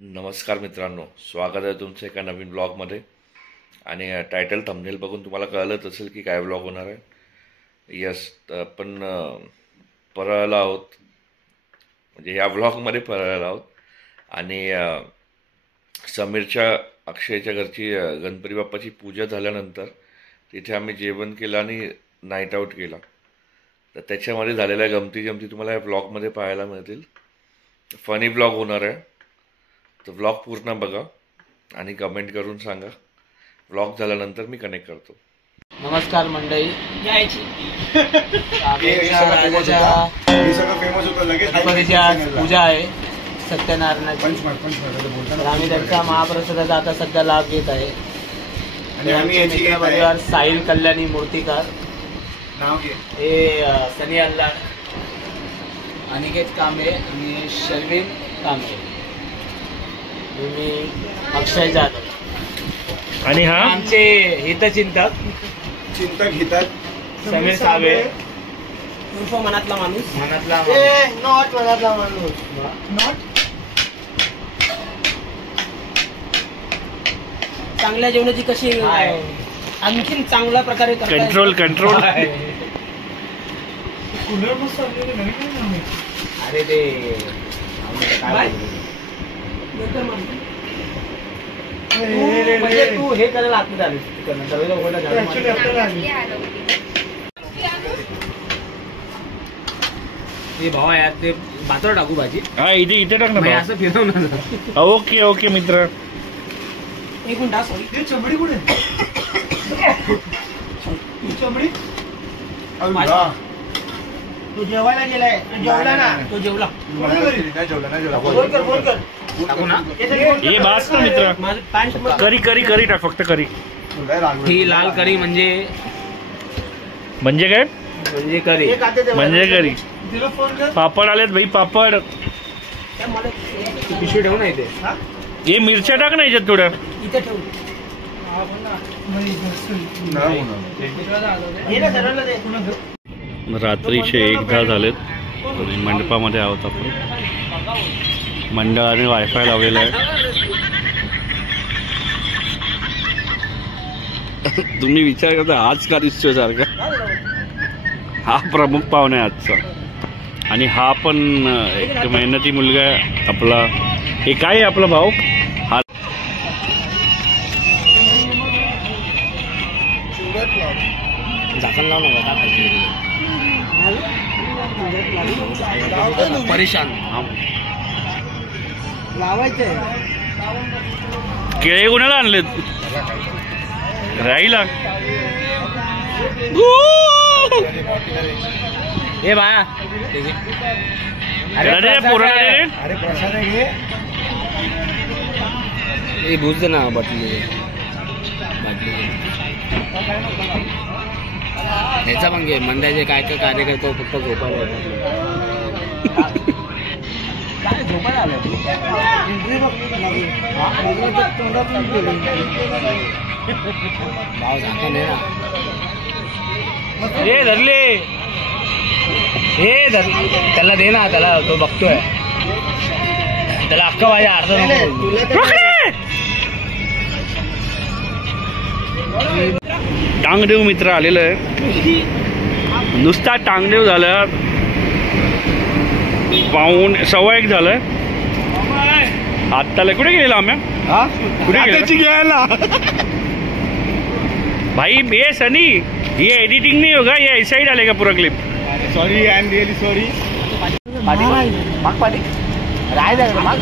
नमस्कार मित्रांनो, स्वागत आहे तुमचं एका नवीन ब्लॉगमध्ये। आणि टायटल थंबनेल बघून तुम्हाला कळलंच असेल की काय ब्लॉग होणार आहे। यस, आपण परळला आहोत, म्हणजे या ब्लॉगमध्ये परळला आहोत। आणि समीरच्या अक्षयच्या घरची गणपती बाप्पाची पूजा झाल्यानंतर तिथे आम्ही जेवण केलं आणि नाईट आऊट केला। तर त्याच्यामध्ये झालेल्या गमती तुम्हाला या ब्लॉगमध्ये पाहायला मिळतील। फनी ब्लॉग होणार आहे, तर ब्लॉग पूर्ण बघा आणि कमेंट करून सांगा। ब्लॉग झाल्यानंतर मी कनेक्ट करतो। नमस्कार मंडळी, पूजा आहे सत्यनारायणाची, तर आम्ही त्यांचा महाप्रसादाचा आता सध्या लाभ घेत आहे। आणि आम्ही परिवार साहिल कल्याणी मूर्तिकार, हे सनी अल्लाड, अनिकेत कांबळे आणि शर्विन कांबळे, मी अक्षय जाधव आणि हा आमचे हितचिंतक समीर साबळे उर्फ मनातला माणूस चांगल्या जेवणाची कशी आणखीन चांगल्या प्रकारे कंट्रोल अरे ते म्हणजे तू हे करायला आतमध्ये आलीस ते भावा यात ते भातावर टाकू भाजी। हा, इथे टाक ना, असं फिरवणार। ओके ओके मित्र, एक मिनिट, चमडी कुठे चमडी? तू जेवायला गेलाय, जेवला ना? तो जेवला बोल कर ये बास ना मित्र, करी टाक, फक्त करी। ही लाल करी म्हणजे काय? म्हणजे करी म्हणजे करी। पापड आलेत भाई, पापड। पिशवी ठेवू नाही ते, ये मिरच्या टाक ना याच्यात थोड्या, इथे ठेवू। रात्रीचे 1:10 झालेत आणि मंडपामध्ये आहोत आपण। मंडळाने वायफाय लावलेला आहे। तुम्ही विचार करता आज का दिसतोय सारखा? हा प्रमुख पाहुणे आजचा, आणि हा पण एक मेहनती मुलगा आहे आपला। हे काय आहे आपला भाऊ? हा झाकण लावू नका, परेशान लावायचंय। केळे कोणाला आणलेत? राहिला हे बाया, अरे प्रसाद घे, हे भूज ना बाटली ह्याचा पण घे। मंडळाचे काय काय कार्यकर्ते फक्त झोपायला येतात। काय झोपायला आलं? भाव झाकण आहे ना, हे धरले, हे त्याला दे ना, त्याला तो बघतोय, त्याला अख्खा माझ्या अर्धा टांगदेव मित्र आलेलं आहे। नुसता टांगदेव झालं, 1:15 झालंय। आत्ताला कुठे गेलेला आम्ही? कुठे गेला भाई? ये सनी, ये एडिटिंग नहीं होगा, ये ऐसा ही डालेगा पूरा clip. Sorry, I am really sorry. पाटी राय जाएगा माग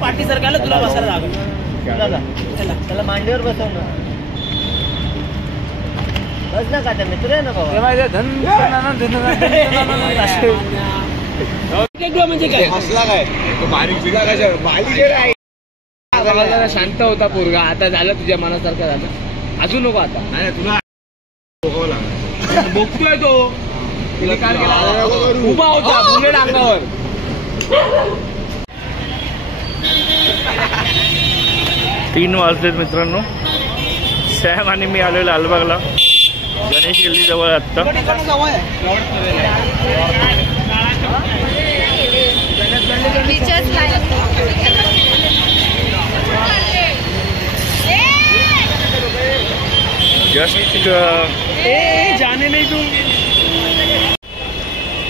पार्टी सरकारला तुला बसायला त्याला मांडीवर बसव ना, बस ना, का त्या मित्र आहे ना बाबा। म्हणजे काय हसला काय तो बारीक बिगा काय शांत होता पोरगा, आता झालं तुझ्या मनासारखं झालं, अजून नको आता। नाही तुला बघतोय तो, उभा होता बुलेट अंगावर। 3 वाजलेत मित्रांनो। सॅम आणि मी आलो लालबागला, गणेश गल्ली जवळ आत्ता. जस्ट जाने नाही तू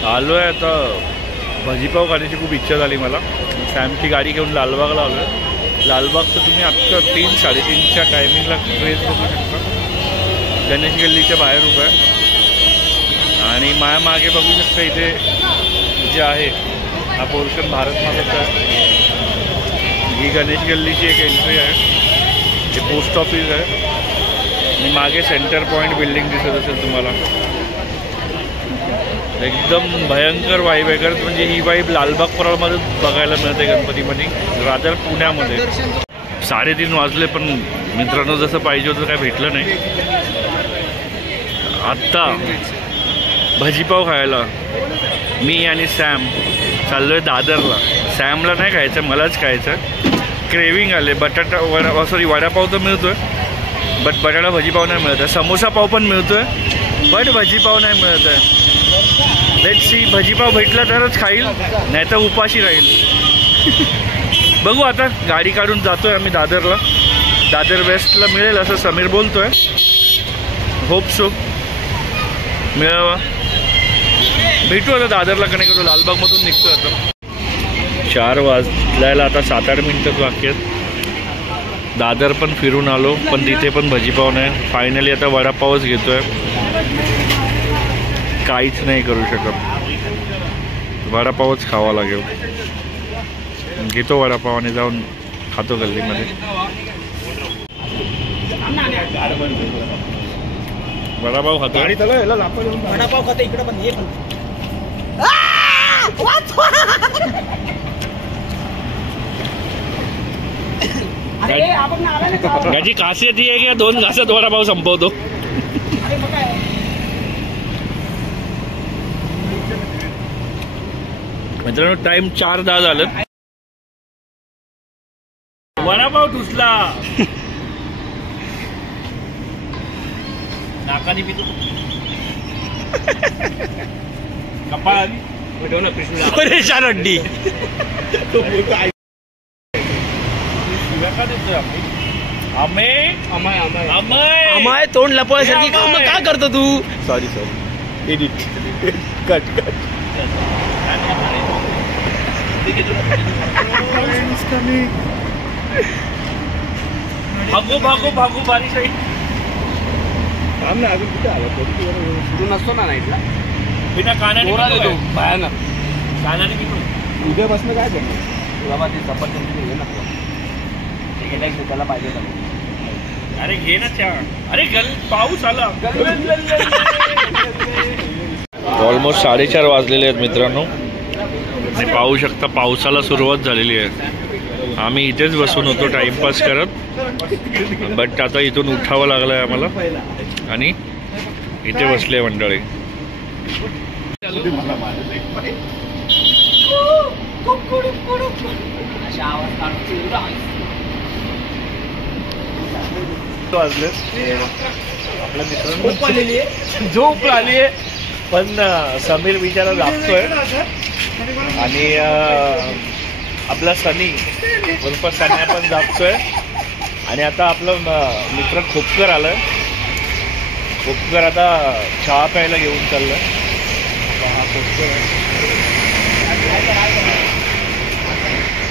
आलो आहे आता. भजीपाव खाण्याची खूप इच्छा झाली मला. सॅमची गाडी घेऊन लालबागला आलो आहे. लालबागचं तुम्ही आत्ता 3-3:30च्या टायमिंगला ट्रेस बघू शकता. गणेश गल्लीच्या बाहेर उभं आहे आणि माया मागे बघू शकता इथे जे आहे हा पोर्शन भारत माताचा आहे. ही गणेश गल्लीची एक एंट्री आहे. हे पोस्ट ऑफिस आहे आणि मागे सेंटर पॉईंट बिल्डिंग दिसत असेल तुम्हाला. एकदम भयंकर वाईब आहे. कारण म्हणजे ही वाईब लालबाग परळमध्ये बघायला मिळते गणपतीमध्ये, रादर पुण्यामध्ये. 3:30 वाजले पण मित्रांनो जसं पाहिजे होतं काय भेटलं नाही. आत्ता भजीपाव खायला मी आणि सॅम चाललो आहे दादरला. सॅमला नाही खायचं, मलाच खायचं. क्रेविंग आले. बटाटा वडा सॉरी वडापाव तर मिळतो आहे बट बटाटा भजीपाव नाही मिळत आहे. समोसा पाव पण मिळतो आहे बट भजीपाव नाही मिळत आहे. लेट्स सी, भजीपाव भेटला तरच खाईल, नाही तर उपाशी राहील. बघू आता. गाडी काढून जातो आहे आम्ही दादरला. दादर वेस्टला मिळेल असं समीर बोलतो आहे. होप सो मिळावा. भेटू आता दादरला. कनेक्ट करतो. लालबागमधून निघतो आता. 4 वाजल्याला आता 7-8 मिनिटच बाकी आहेत. दादर पण फिरून आलो पण तिथे पण भजीपाव नाही. फायनली आता वडापावच घेतो आहे. काहीच नाही करू शकत. वडापावच खावा लागेल. घेतो वडापाव आणि जाऊन खातो गल्लीमध्ये. वडापाव खातो. वडापाव खातो इकडे पण. हे पण याची खासियत ही आहे की 2 घासात वडापाव संपवतो. मित्रांनो टाइम 4:10 झालं. वडापाव ठुसला. नाकाने पितो कपाळ परेशान अड्डी. अमाय तोंड लपवायसारखी काम का करतो तू. Sorry edit cut. भागो बारिश आहे. अजून कुठे आला सुरू नसतो ना नाईटला. बिना कानाने भयानक कानाने मी उद्यापासून काय करणार बाबा. ते सफरचंद घे ना. त्याला पाहिजे. अरे घे ना चहा. अरे पाऊस आला. ऑलमोस्ट 4:30 वाजलेले आहेत मित्रांनो. आणि पाहू शकता पावसाला सुरुवात झालेली आहे. आम्ही इथेच बसून होतो टाइमपास करत बट आता इथून उठावं लागलं आहे आम्हाला आणि इथे बसले मंडळी. वाजले आपल्या मित्रांनो झोप आली आहे पण समीर बिचारा जागतोय आणि आपला सनी उर्फ सन्या पण जागतोय. आणि आता आपलं मित्र खोपकर आलं. खोपकर आता चहा प्यायला घेऊन चाललं. हा खोपकर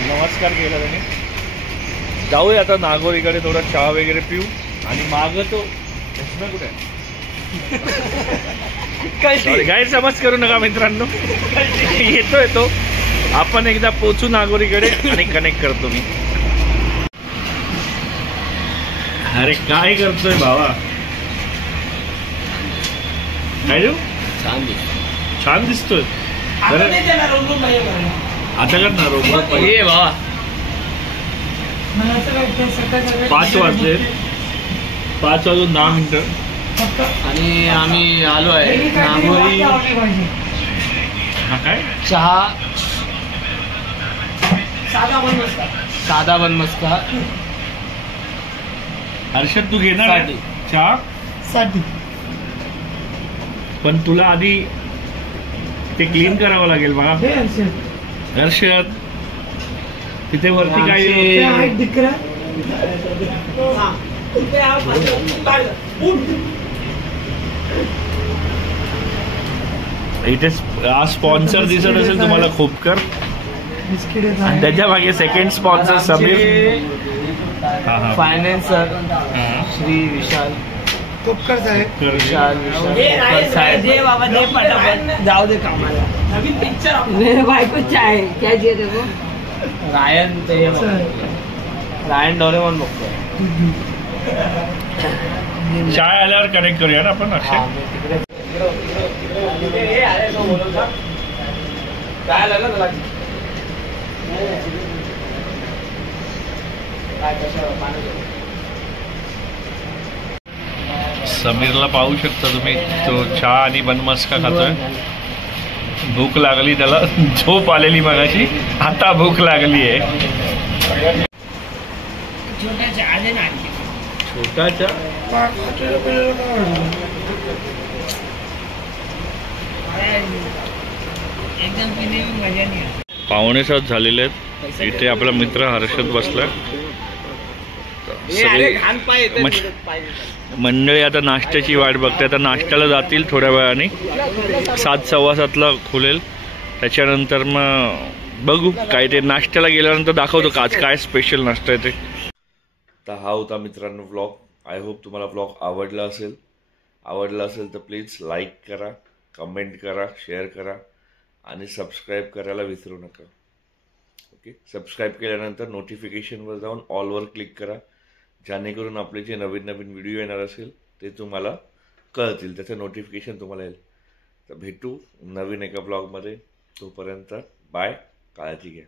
नमस्कार केला त्याने. जाऊया आता नागोरीकडे थोडा चहा वगैरे पिऊ. आणि माग तो कुठे गैरसमज करू नका मित्रांनो. येतोय तो. आपण एकदा पोचू नागोरीकडे आणि कनेक्ट करतो मी. अरे काय करतोय भावा. काय देऊ. छान दिसतोय. आता कर ना रोग भावा. 5 वाजले. 5 वाजून 10 मिनिटं आणि आम्ही आलो आहे नागोरी. हा काय चहा साधा बन मस्का. हर्षद तू घेणार चहा साठी. पण तुला आधी ते क्लीन करावं लागेल बघा. हे हर्षद. हर्षद तिथे वरती ते काय आहेत डिकरा. इथे स्पॉन्सर दिसत असेल तुम्हाला खोपकर, बिस्किट आहेत. आणि त्याच्या मागे सेकंड स्पॉन्सर समीर. हा हा फायनान्सर श्री विशाल कोपकर साहेब. विशाल साहेब. जाऊ दे कामाला. नवीन पिक्चर बायकोच आहे. काय जे देखो रायन ते रायन डोरेमॉन बघतोय. चाय आल्यावर कनेक्ट करूया ना आपण अक्षय. काय लागलं तुला? समीरला पाहू शकता तुम्ही, तो चहा आणि बनमस्का खातोय. भूक लागली त्याला, झोप आलेली मगाशी, आता भूक लागली आहे. छोटाच्या पावणे 7 झालेले आहेत. इथे आपला मित्र हर्षद बसला. मंडळी आता नाश्त्याची वाट बघते. आता नाश्त्याला जातील थोड्या वेळाने. 7 सव्वा 7ला खुलेल. त्याच्यानंतर मग बघू काय ते नाश्त्याला गेल्यानंतर दाखवतो का आज काय स्पेशल नाश्ता आहे ते. तर हा होता मित्रांनो व्लॉग. आय होप तुम्हाला व्लॉग आवडला असेल. आवडला असेल तर प्लीज लाईक करा, कमेंट करा, शेअर करा आणि सबस्क्राईब करायला विसरू नका. ओके, सबस्क्राईब केल्यानंतर नोटिफिकेशनवर जाऊन ऑलवर क्लिक करा, जेणेकरून आपले जे नवीन नवीन व्हिडिओ येणार असेल ते तुम्हाला कळतील, त्याचं नोटिफिकेशन तुम्हाला येईल. तर भेटू नवीन एका ब्लॉगमध्ये. तोपर्यंत बाय, काळजी घ्या.